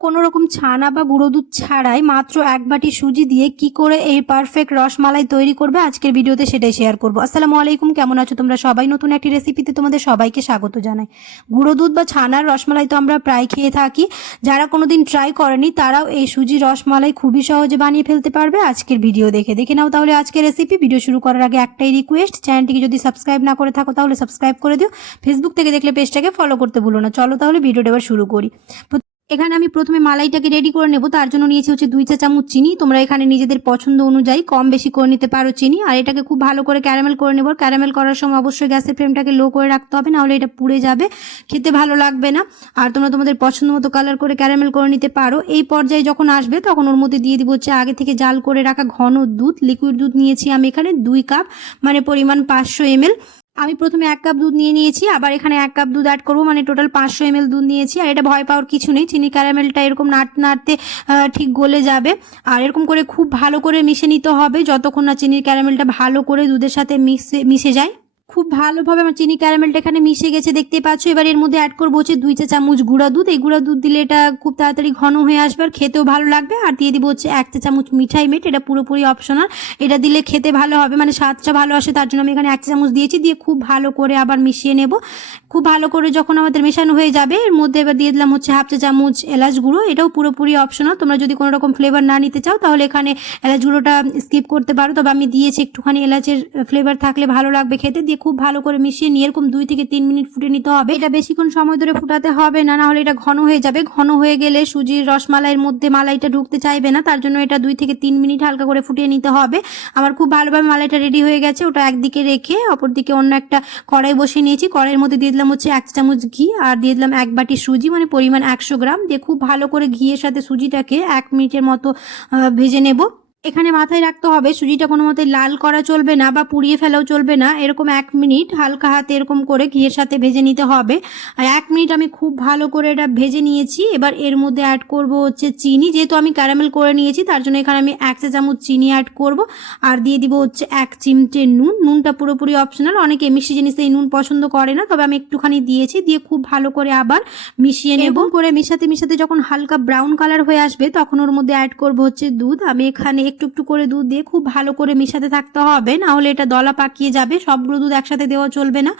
কোনো রকম ছানা বা গুঁড়ো দুধ ছাড়াই মাত্র এক বাটি সুজি দিয়ে কি করে এই পারফেক্ট রসমালাই তৈরি করবে আজকের ভিডিওতে সেটাই শেয়ার করব। আসসালামু আলাইকুম, কেমন আছো তোমরা সবাই? নতুন একটি রেসিপিতে তোমাদের সবাইকে স্বাগত জানাই। গুঁড়ো দুধ বা ছানার রসমালাই তো আমরা প্রায় খেয়ে থাকি। যারা কোনোদিন ট্রাই করেনি, তারাও এই সুজি রসমালাই খুবই সহজে বানিয়ে ফেলতে পারবে আজকের ভিডিও দেখে। দেখে নাও তাহলে আজকের রেসিপি ভিডিও শুরু করার আগে একটাই রিকোয়েস্ট চ্যানেলটিকে যদি সাবস্ক্রাইব না করে থাকো তাহলে সাবস্ক্রাইব করে দিও। ফেসবুক থেকে দেখলে পেজটাকে ফলো করতে ভুলো না। চলো তাহলে ভিডিওটা এবার শুরু করি। এখানে আমি প্রথমে মালাইটাকে রেডি করে নেব। তার জন্য নিয়েছি হচ্ছে দুই চা চামচ চিনি। তোমরা এখানে নিজেদের পছন্দ অনুযায়ী কম বেশি করে নিতে পারো চিনি। আর এটাকে খুব ভালো করে ক্যারামেল করে নেব। ক্যারামেল করার সময় অবশ্যই গ্যাসের ফ্লেমটাকে লো করে রাখতে হবে, নাহলে এটা পুড়ে যাবে। খেতে ভালো লাগবে না। আর তোমরা তোমাদের পছন্দ মতো কালার করে ক্যারামেল করে নিতে পারো। এই পর্যায়ে যখন আসবে, তখন ওর মধ্যে দিয়ে দিব হচ্ছে আগে থেকে জাল করে রাখা ঘন দুধ। লিকুইড দুধ নিয়েছি আমি এখানে দুই কাপ মানে পরিমাণ পাঁচশো এমএল আমি প্রথমে এক কাপ দুধ নিয়ে নিয়েছি, আবার এখানে এক কাপ দুধ অ্যাড করব। মানে টোটাল পাঁচশো এমএল দুধ নিয়েছি, আর এটা ভয় পাওয়ার কিছু নেই। চিনি ক্যারামেলটা এরকম নাড়তে নাড়তে ঠিক গলে যাবে। আর এরকম করে খুব ভালো করে মিশে নিতে হবে, যতক্ষণ না চিনির ক্যারামেলটা ভালো করে দুধের সাথে মিশে মিশে যায়। খুব ভালোভাবে আমার চিনি ক্যারামেলটা এখানে মিশে গেছে দেখতে পাচ্ছ। এবার এর মধ্যে অ্যাড করব হচ্ছে দুই চা চামচ গুঁড়া দুধ। এই গুঁড়া দুধ দিলে এটা খুব তাড়াতাড়ি ঘন হয়ে আসবে আর খেতেও ভালো লাগবে। আর দিয়ে দিব হচ্ছে এক চা চামচ মিঠাই মেট, এটা পুরোপুরি অপশনাল এটা দিলে খেতে ভালো হবে মানে স্বাদটা ভালো আসে, তার জন্য আমি এখানে এক চা চামচ দিয়েছি। দিয়ে খুব ভালো করে আবার মিশিয়ে নেব। খুব ভালো করে যখন আমাদের মেশানো হয়ে যাবে, এর মধ্যে এবার দিয়ে দিলাম হচ্ছে হাফ চা চামচ এলাচ গুঁড়ো, এটাও পুরোপুরি অপশনাল তোমরা যদি কোনো রকম ফ্লেভার না নিতে চাও, তাহলে এখানে এলাচ গুঁড়োটা স্কিপ করতে পারো। তবে আমি দিয়েছি একটুখানি এলাচের ফ্লেভার থাকলে ভালো লাগবে খেতে। দিয়ে খুব ভালো করে মিশিয়ে নিয়ে এরকম দুই থেকে তিন মিনিট ফুটে নিতে হবে। এটা বেশিক্ষণ সময় ধরে ফুটাতে হবে না নাহলে এটা ঘন হয়ে যাবে। ঘন হয়ে গেলে সুজির রসমালাইয়ের মধ্যে মালাইটা ঢুকতে চাইবে না, তার জন্য এটা দুই থেকে তিন মিনিট হালকা করে ফুটিয়ে নিতে হবে। আমার খুব ভালোভাবে মালাইটা রেডি হয়ে গেছে, ওটা একদিকে রেখে অপর দিকে অন্য একটা কড়াই বসিয়ে নিয়েছি। কড়াইয়ের মধ্যে দিয়ে দিলাম হচ্ছে এক চামচ ঘি আর দিয়ে দিলাম এক বাটি সুজি মানে পরিমাণ একশো গ্রাম। দিয়ে খুব ভালো করে ঘিয়ের সাথে সুজিটাকে এক মিনিটের মতো ভেজে নেব। এখানে মাথায় রাখতে হবে, সুজিটা কোনো মতে লাল করা চলবে না বা পুড়িয়ে ফেলাও চলবে না। এরকম এক মিনিট হালকা হাতে এরকম করে ঘিয়ের সাথে ভেজে নিতে হবে। আর এক মিনিট আমি খুব ভালো করে এটা ভেজে নিয়েছি। এবার এর মধ্যে অ্যাড করব হচ্ছে চিনি। যেহেতু আমি ক্যারামেল করে নিয়েছি, তার জন্য এখানে আমি এক চা চামচ চিনি অ্যাড করব। আর দিয়ে দিব হচ্ছে এক চিমটে নুন। নুনটা পুরোপুরি অপশনাল অনেকে মিষ্টি জিনিসে এই নুন পছন্দ করে না, তবে আমি একটুখানি দিয়েছি। দিয়ে খুব ভালো করে আবার মিশিয়ে নেব। করে মিশাতে মিশাতে যখন হালকা ব্রাউন কালার হয়ে আসবে, তখন ওর মধ্যে অ্যাড করব হচ্ছে দুধ। আমি এখানে একটু একটু করে দুধ দিয়ে খুব ভালো করে মিশাতে থাকতে হবে। না হলে এটা দলা পাকিয়ে যাবে। সবগুলো দুধ একসাথে দেওয়া চলবে না।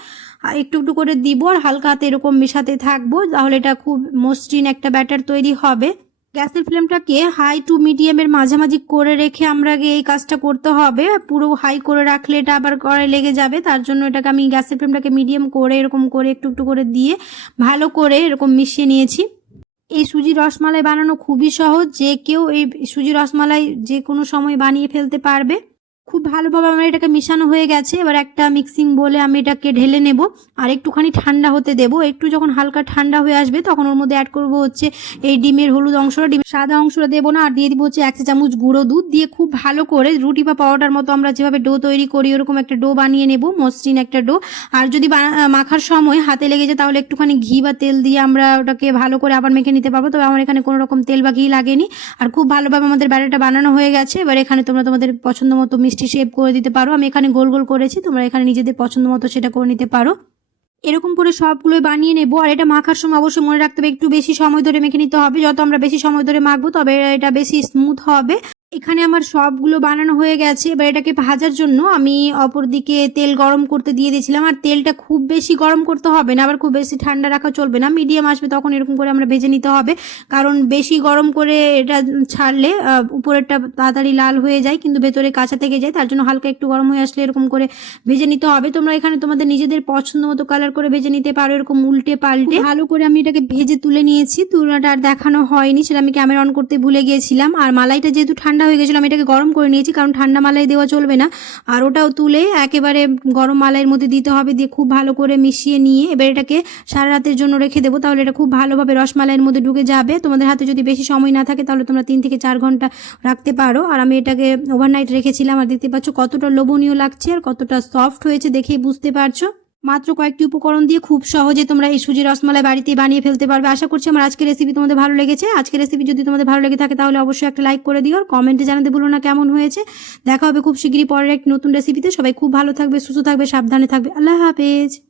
একটু একটু করে দিব আর হালকা হাতে এরকম মেশাতে থাকব। তাহলে এটা খুব মসৃণ একটা ব্যাটার তৈরি হবে। গ্যাসের ফ্লেমটাকে হাই টু মিডিয়ামের মাঝামাঝি করে রেখে আমরা এই কাজটা করতে হবে। পুরো হাই করে রাখলে এটা আবার করে লেগে যাবে। তার জন্য এটাকে আমি গ্যাসের ফ্লেমটাকে মিডিয়াম করে এরকম করে একটু একটু করে দিয়ে ভালো করে এরকম মিশিয়ে নিয়েছি। এই সুজি রসমালাই বানানো খুবই সহজ, যে কেউ এই সুজি রসমালাই যে কোনো সময় বানিয়ে ফেলতে পারবে। খুব ভালোভাবে আমার এটাকে মিশানো হয়ে গেছে। এবার একটা মিক্সিং বলে আমি এটাকে ঢেলে নেব আর একটুখানি ঠান্ডা হতে দেব। একটু যখন হালকা ঠান্ডা হয়ে আসবে তখন ওর মধ্যে অ্যাড করব হচ্ছে এই ডিমের হলুদ অংশটা। ডিমের সাদা অংশটা দেবো না আর দিয়ে দিব হচ্ছে এক চামচ গুঁড়ো দুধ। দিয়ে খুব ভালো করে রুটি বা পাউডার মতো আমরা যেভাবে ডো তৈরি করি ওরকম একটা ডো বানিয়ে নেব, মসৃণ একটা ডো আর যদি মাখার সময় হাতে লেগে যায় তাহলে একটুখানি ঘি বা তেল দিয়ে আমরা ওটাকে ভালো করে আবার মেখে নিতে পারব। তবে আমার এখানে কোনো রকম তেল বা ঘি লাগেনি। আর খুব ভালোভাবে আমাদের ব্যাটারটা বানানো হয়ে গেছে। এবার এখানে তোমরা তোমাদের পছন্দ মতো মিষ্টি শেপ করে দিতে পারো। আমি এখানে গোল গোল করেছি, তোমরা এখানে নিজেদের পছন্দ মতো সেটা করে নিতে পারো। এরকম করে সবগুলোই বানিয়ে নেব। আর এটা মাখার সময় অবশ্যই মনে রাখতে হবে, একটু বেশি সময় ধরে মেখে নিতে হবে। যত আমরা বেশি সময় ধরে মাখবো, তবে এটা বেশি স্মুথ হবে। এখানে আমার সবগুলো বানানো হয়ে গেছে। এবার এটাকে ভাজার জন্য আমি অপর দিকে তেল গরম করতে দিয়ে দিয়েছিলাম। আর তেলটা খুব বেশি গরম করতে হবে না, আবার খুব বেশি ঠান্ডা রাখা চলবে না। মিডিয়াম আসবে তখন এরকম করে আমরা ভেজে নিতে হবে। কারণ বেশি গরম করে এটা ছাড়লে উপরেরটা তাড়াতাড়ি লাল হয়ে যায়, কিন্তু ভেতরে কাঁচা থেকে যায়। তার জন্য হালকা একটু গরম হয়ে আসলে এরকম করে ভেজে নিতে হবে। তোমরা এখানে তোমাদের নিজেদের পছন্দ মতো কালার করে ভেজে নিতে পারো, এরকম উল্টে পাল্টে। ভালো করে আমি এটাকে ভেজে তুলে নিয়েছি। তুলাটা আর দেখানো হয়নি, সেটা আমি ক্যামেরা অন করতে ভুলে গিয়েছিলাম। আর মালাইটা যেহেতু ঠান্ডা হয়ে গেছিল, আমি এটাকে গরম করে নিয়েছি, কারণ ঠান্ডা মালাই দেওয়া চলবে না। আর ওটাও তুলে একেবারে গরম মালাইয়ের মধ্যে দিতে হবে, দিয়ে খুব ভালো করে মিশিয়ে নিয়ে এবার এটাকে সারা রাতের জন্য রেখে দেবো, তাহলে এটা খুব ভালোভাবে রসমালাইয়ের মধ্যে ঢুকে যাবে। তোমাদের হাতে যদি বেশি সময় না থাকে, তাহলে তোমরা তিন থেকে চার ঘণ্টা রাখতে পারো। আর আমি এটাকে ওভারনাইট রেখেছিলাম, আর দেখতে পাচ্ছ কতটা লোভনীয় লাগছে আর কতটা সফট হয়েছে দেখেই বুঝতে পারছ। মাত্র কয়েকটি উপকরণ দিয়ে খুব সহজে তোমরা এই সুজি রসমালাই বাড়িতে বানিয়ে ফেলতে পারবে। আশা করছি আমার আজকের রেসিপি তোমাদের ভালো লেগেছে। আজকের রেসিপি যদি তোমাদের ভালো লেগে থাকে তাহলে অবশ্যই একটা লাইক করে দিও আর কমেন্টে জানাতে বলো না কেমন হয়েছে। দেখা হবে খুব শীঘ্রই পরের এক নতুন রেসিপিতে সবাই খুব ভালো থাকবে, সুস্থ থাকবে, সাবধানে থাকবে। আল্লাহ হাফেজ।